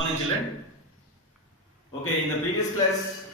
Morning, children. Okay, in the previous class,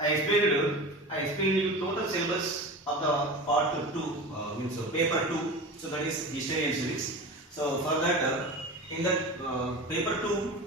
I explained you total syllabus of the part 2, means paper 2. So that is history and civics. So for that, in that paper 2,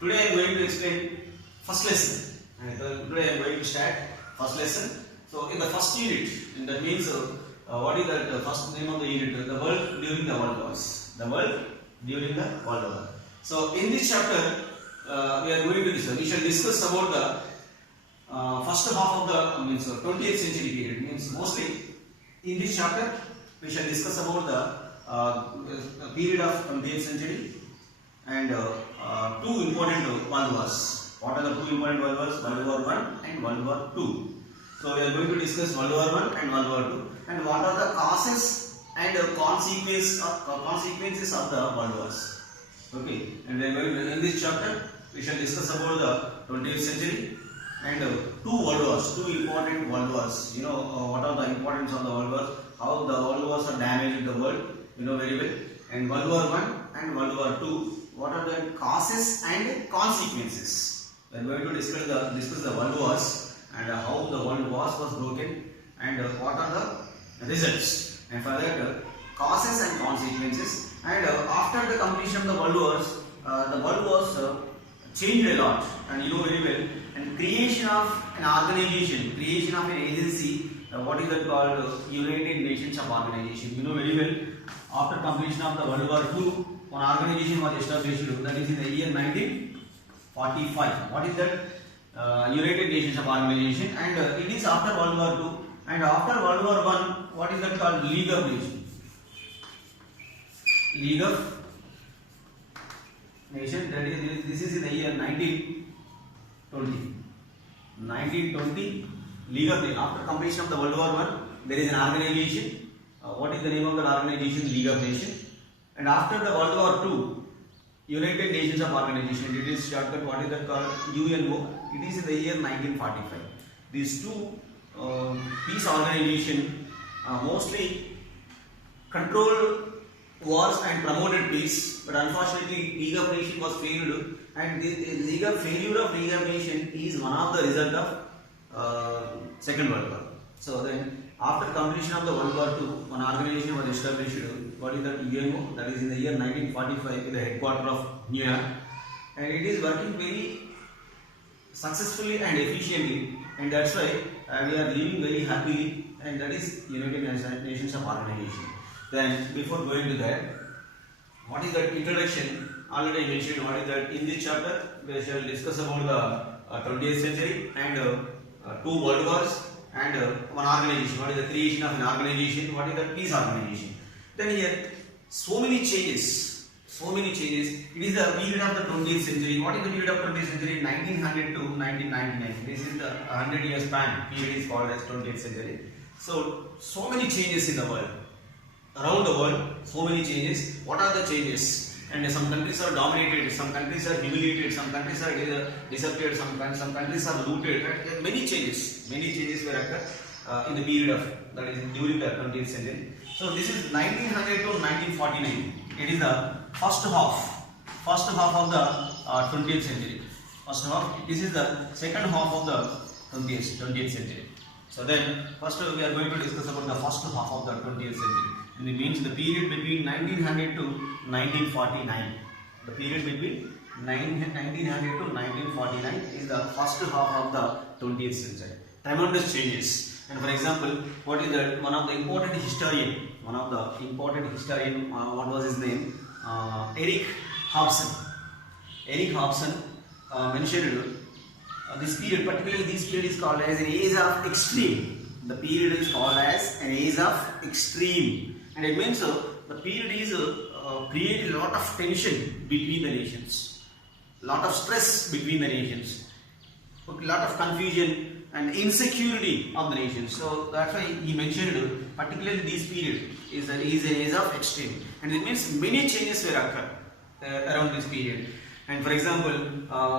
today I am going to explain first lesson. And today I am going to start first lesson. So in the first unit, and that means what is that first name of the unit? The world during the World Wars. The world during the World War. So in this chapter, we are going to discuss. We shall discuss about the first half of the means 20th century period. Means mostly in this chapter we shall discuss about the period of 20th century and two important world wars. What are the two important world wars? World War I and World War II. So we are going to discuss World War I and World War II and what are the causes and consequences of the world wars. Okay, and then in this chapter we shall discuss about the 20th century and two world wars, two important world wars. You know what are the importance of the world wars, how the world wars are damaging the world, you know very well. And World War I and World War II, what are the causes and consequences. We are going to discuss the world wars and how the world wars was broken and what are the results. And for that, causes and consequences. And after the completion of the world wars changed a lot, and you know very well. And creation of an organization, creation of an agency, what is that called? United Nations of Organization. You know very well. After completion of the World War II, one organization was established. That is in the year 1945. What is that? United Nations of Organization, and it is after World War II. And after World War I, what is that called? League of Nations. League of Nations. That is, this is in the year 1920. 1920, League of Nations. After completion of the World War I, there is an organization. What is the name of that organization? League of Nations. And after the World War II, United Nations of Organization. It is shortcut. What is that called? UNO. It is in the year 1945. These two peace organization mostly control wars and promoted peace, but unfortunately League of Nations was failed, and the failure of League of Nations is one of the result of Second World War. So then after completion of the World War II, one organization was established. What is that? UNO. That is in the year 1945 in the headquarters of New York, and it is working very successfully and efficiently, and that's why we are living very happily, and that is United Nations of Organization. Then before going to that, what is that introduction? Already I mentioned what is that. In this chapter we shall discuss about the 20th century and two world wars and one organization. What is the creation of an organization? What is the peace organization? Then here so many changes. It is the period of the 20th century. What is the period of 20th century? 1900 to 1999. This is the 100 years span. Period is called as 20th century. So many changes in the world. Around the world, so many changes. What are the changes? And some countries are dominated, some countries are humiliated, some countries are disappeared, some countries are looted. And many changes were occurred in the period of, that is during the 20th century. So this is 1900 to 1949. It is the first half of the 20th century. First half. This is the second half of the 20th century. So then first we are going to discuss about the first half of the 20th century. And it means the period between 1900 to 1949. The period between 1900 to 1949 is the first half of the 20th century. Tremendous changes. And for example, what is that? One of the important historian, what was his name? Eric Hobson. Eric Hobson mentioned this period, particularly this period is called as an age of extreme. The period is called as an age of extreme. And it means the period is create a lot of tension between the nations, lot of stress between the nations, a lot of confusion and insecurity of the nations. So that's why he mentioned particularly this period is an age of extreme, and it means many changes were occurred around this period. And for example,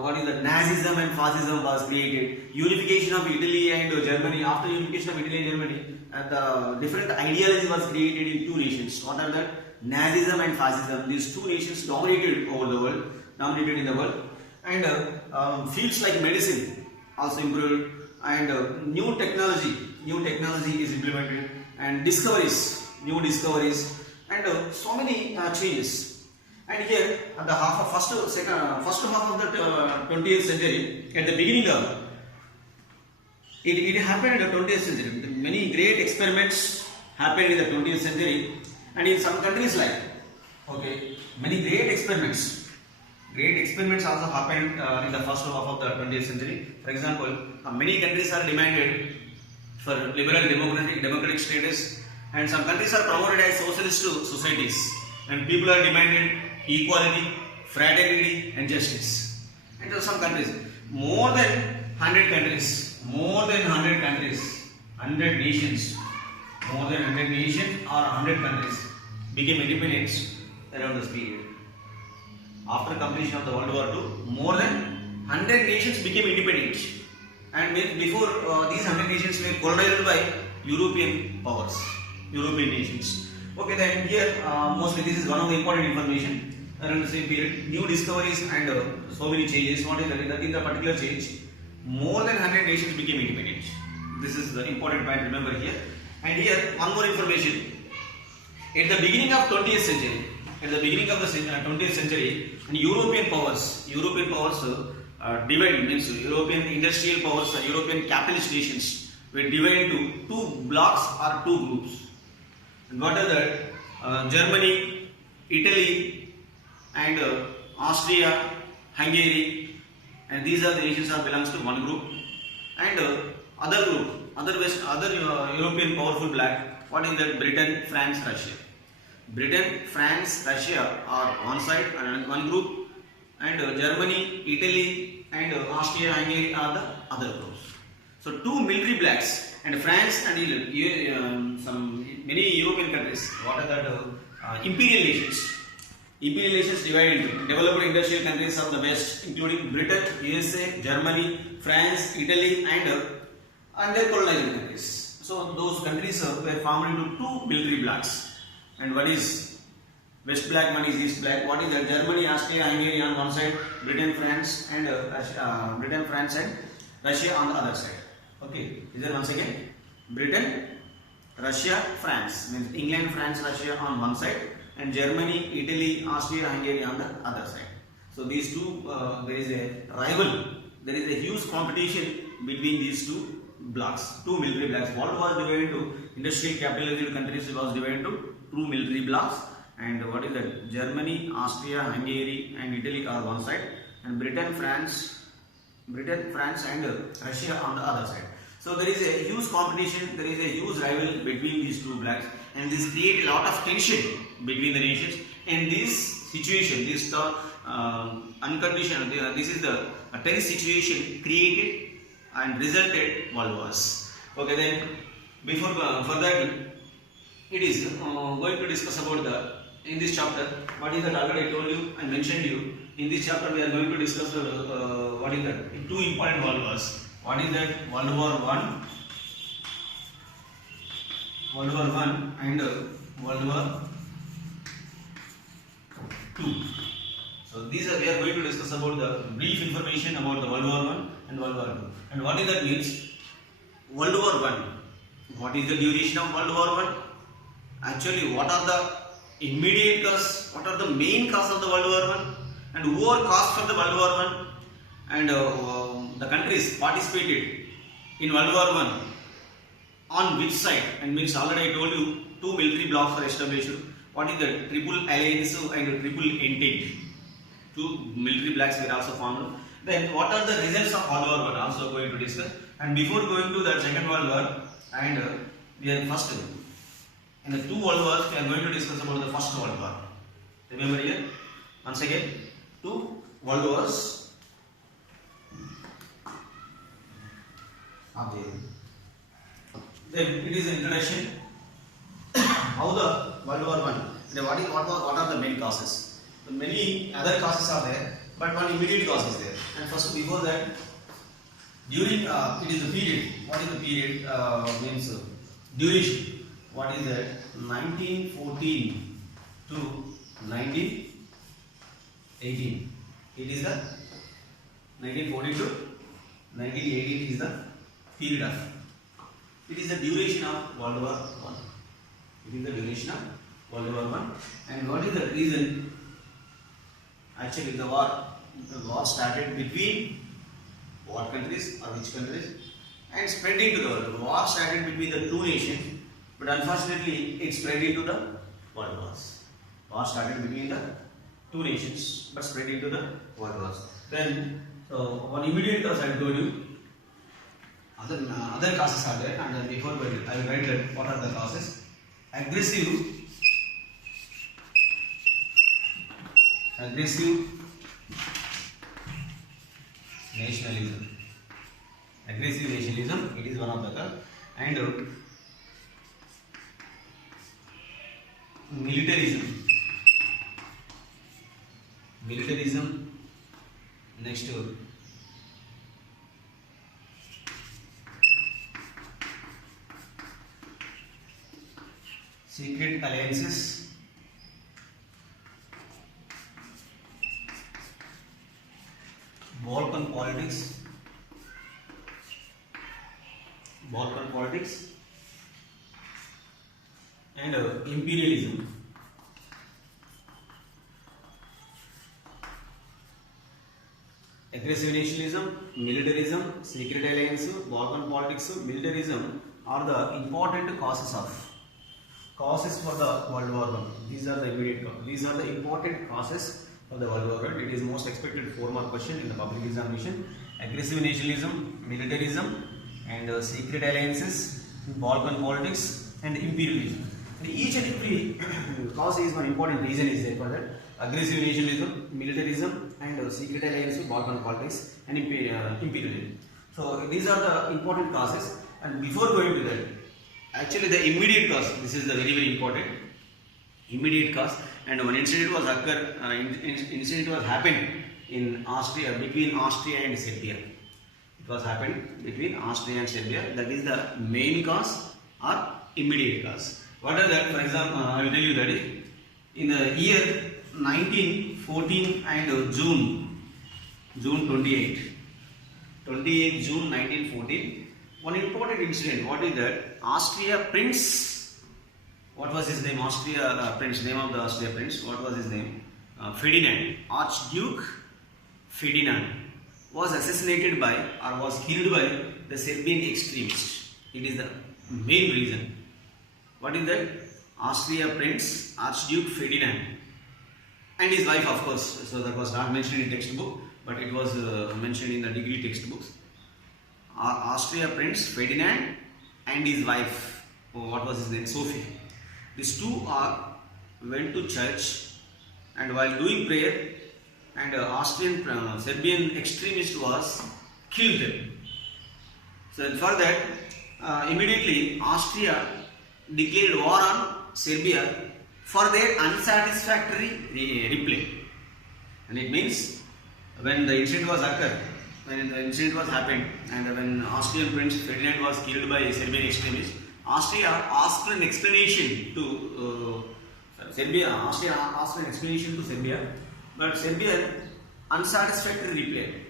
what is the Nazism and fascism was created, unification of Italy and Germany. After unification of Italy and Germany, the different ideology was created in two nations. What are that? Nazism and fascism. These two nations dominated over the world. dominated in the world, and fields like medicine also improved, and new technology is implemented, and new discoveries, and so many changes. And here at the first half of the 20th century, at the beginning of it happened in the 20th century. Many great experiments happened in the 20th century, and in some countries like many great experiments also happened in the first half of the 20th century. For example, many countries are demanded for liberal democratic status, and some countries are promoted as socialist societies, and people are demanded equality, fraternity, and justice. And some countries, more than 100 nations, more than 100 nations or 100 countries became independent around this period. After completion of the World War II, more than 100 nations became independent, and before these 100 nations were colonized by European powers, European nations. Okay, then here mostly this is one of the important information around the same period. New discoveries and so many changes. What is that? In the particular change, more than 100 nations became independent. This is the important point. Remember here. And here one more information. At the beginning of 20th century, and European powers divided, means European industrial powers, European capitalist nations were divided into two blocks or two groups. And what are that? Germany, Italy, and Austria, Hungary, and these are the nations that belongs to one group. And other European powerful bloc. What is that? Britain, France, Russia. Britain, France, Russia are one side and one group, and Germany, Italy, and Austria, Hungary are the other groups. So two military blocs, and France and many European countries. What are that? Imperial nations. Imperial nations divided into developed industrial countries of the West, including Britain, USA, Germany, France, Italy, and their colonizing countries. So those countries were formed into two military blocs. And what is West bloc? One is East bloc. What is that? Germany, Austria, Hungary on one side, Britain, France, and Russia on the other side. Okay, is there once again? Britain, Russia, France, means England, France, Russia on one side, and Germany, Italy, Austria, Hungary on the other side. So these two, there is a rival, there is a huge competition between these two blocks, two military blocks. World was divided into industrial capitalist countries, was divided into two military blocks, and what is that? Germany, Austria, Hungary, and Italy are one side, and Britain, France, and Russia on the other side. So there is a huge competition, there is a huge rival between these two blocks, and this creates a lot of tension between the nations. And this situation, this unconditional, this is the tense situation created and resulted world wars. Okay, then before further, it is going to discuss about in this chapter. What is that? Already I told you and mentioned you. In this chapter, we are going to discuss what is that? Two important world wars. What is that? World War I and World War II. So these are, we are going to discuss about the brief information about the World War I and World War II. And what is that means? World War I. What is the duration of World War I? Actually, what are the immediate cause? What are the main cause of the World War I? And who are caused for the World War I? And the countries participated in World War I on which side? And means already I told you two military blocks are established. What is the Triple Alliance and Triple Entente? Two military blocks were also formed. Then what are the results of World War I? Also going to discuss. And before going to the Second World War, and we are first in the two World Wars, we are going to discuss about the First World War. Remember here, once again, two World Wars. Then it is an introduction. How the World War I. What are the main causes? The many other causes are there, but one immediate cause is there. And first, before that, during it is the period. What is the period? Means duration. What is that? 1914 to 1918. It is the 1914 to 1918 is the period of. It is the duration of World War One. It is the duration of World War One. And what is the reason? Actually, the war started between what countries or which countries, and spread into the world. The war started between the two nations, but unfortunately, it spread into the world wars. War started between the two nations, but spread into the world wars. Then, so one immediate cause I told you. Other causes are there, and before I will write that what are the causes. Aggressive nationalism. Aggressive nationalism, it is one of the causes. And militarism, next secret alliances, Balkan politics, and imperialism. Aggressive nationalism, militarism, secret alliance, Balkan politics, militarism are the important causes for the World War One. These are the immediate causes. These are the important causes of the World War One. It is most expected 4-mark question in the public examination. Aggressive nationalism, militarism, and secret alliances, Balkan politics, and imperialism. And each and every cause is one important reason is there for that. Aggressive nationalism, militarism, and secret alliance, Balkan politics, and imperialism. So these are the important causes. And before going to that, actually the immediate cause, this is the very important immediate cause. And one incident was happened in Austria, between Austria and Serbia. It was happened between Austria and Serbia. That is the main cause or immediate cause. What are that? For example, I will tell you that in the year 1914 and June 28 June 1914, one important incident. What is that? Austria Prince, what was his name? Austria Prince, name of the Austria Prince, what was his name? Ferdinand, Archduke Ferdinand was assassinated by or was killed by the Serbian extremists. It is the main reason. What is that? Austria Prince Archduke Ferdinand and his wife, of course. So that was not mentioned in textbook, but it was mentioned in the degree textbooks. Austria Prince Ferdinand and his wife, what was his name? Sophie. These two went to church, and while doing prayer, and Serbian extremist was killed them. So for that, immediately Austria declared war on Serbia for their unsatisfactory reply. And it means when the incident was happened, and when Austrian Prince Ferdinand was killed by Serbian extremists, Austria asked an explanation to Serbia. Austria asked an explanation to Serbia, but Serbia unsatisfactory reply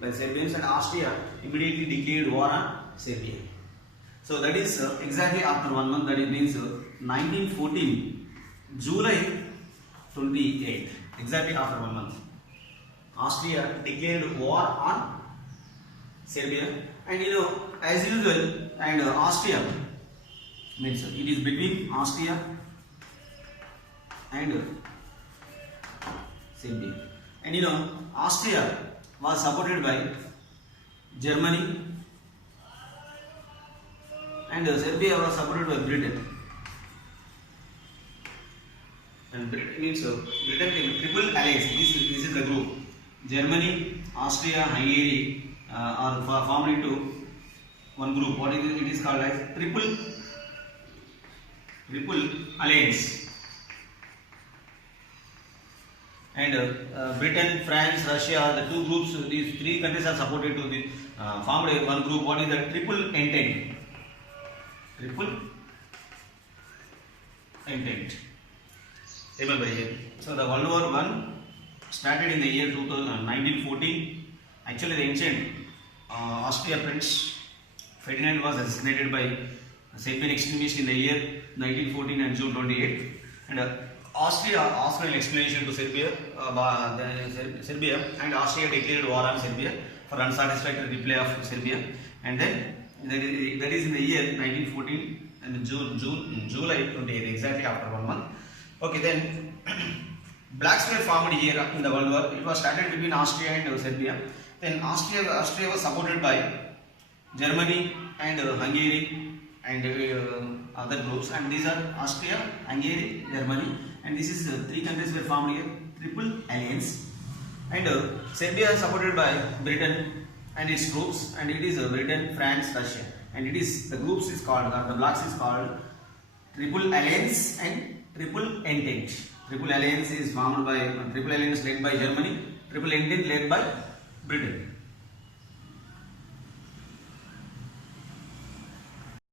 by Serbians, and Austria immediately declared war on Serbia. So that is exactly after 1 month, that it means 1914 July 28, exactly after 1 month, Austria declared war on Serbia. And as usual, and Austria means it is between Austria and Serbia. And Austria was supported by Germany, and Serbia was supported by Britain. And Britain means Britain in triple alliance. This is the group. Germany, Austria, Hungary are formed into one group. What is it? It is called as triple alliance. And Britain, France, Russia are the two groups. These three countries are supported to the formed one group. What is the triple entente? Triple entente. Remember here. So the World War One started in the year 1914. Actually, the ancient Austria Prince Ferdinand was assassinated by Serbian extremists in the year 1914 and June 28. And Austria asked an explanation to Serbia, Serbia, and Austria declared war on Serbia for unsatisfactory reply of Serbia. And then that is in the year 1914 and July 28, exactly after 1 month. Okay, then blacks were formed here in the World War. It was started between Austria and Serbia. Then Austria was supported by Germany and Hungary and other groups, and these are Austria, Hungary, Germany, and this is three countries were formed here, Triple Alliance. And Serbia is supported by Britain and its groups, and it is Britain, France, Russia, and it is the groups is called, the blocks is called Triple Alliance and Triple Entente. Triple Alliance is formed by Triple Alliance led by Germany, Triple Entente led by Britain.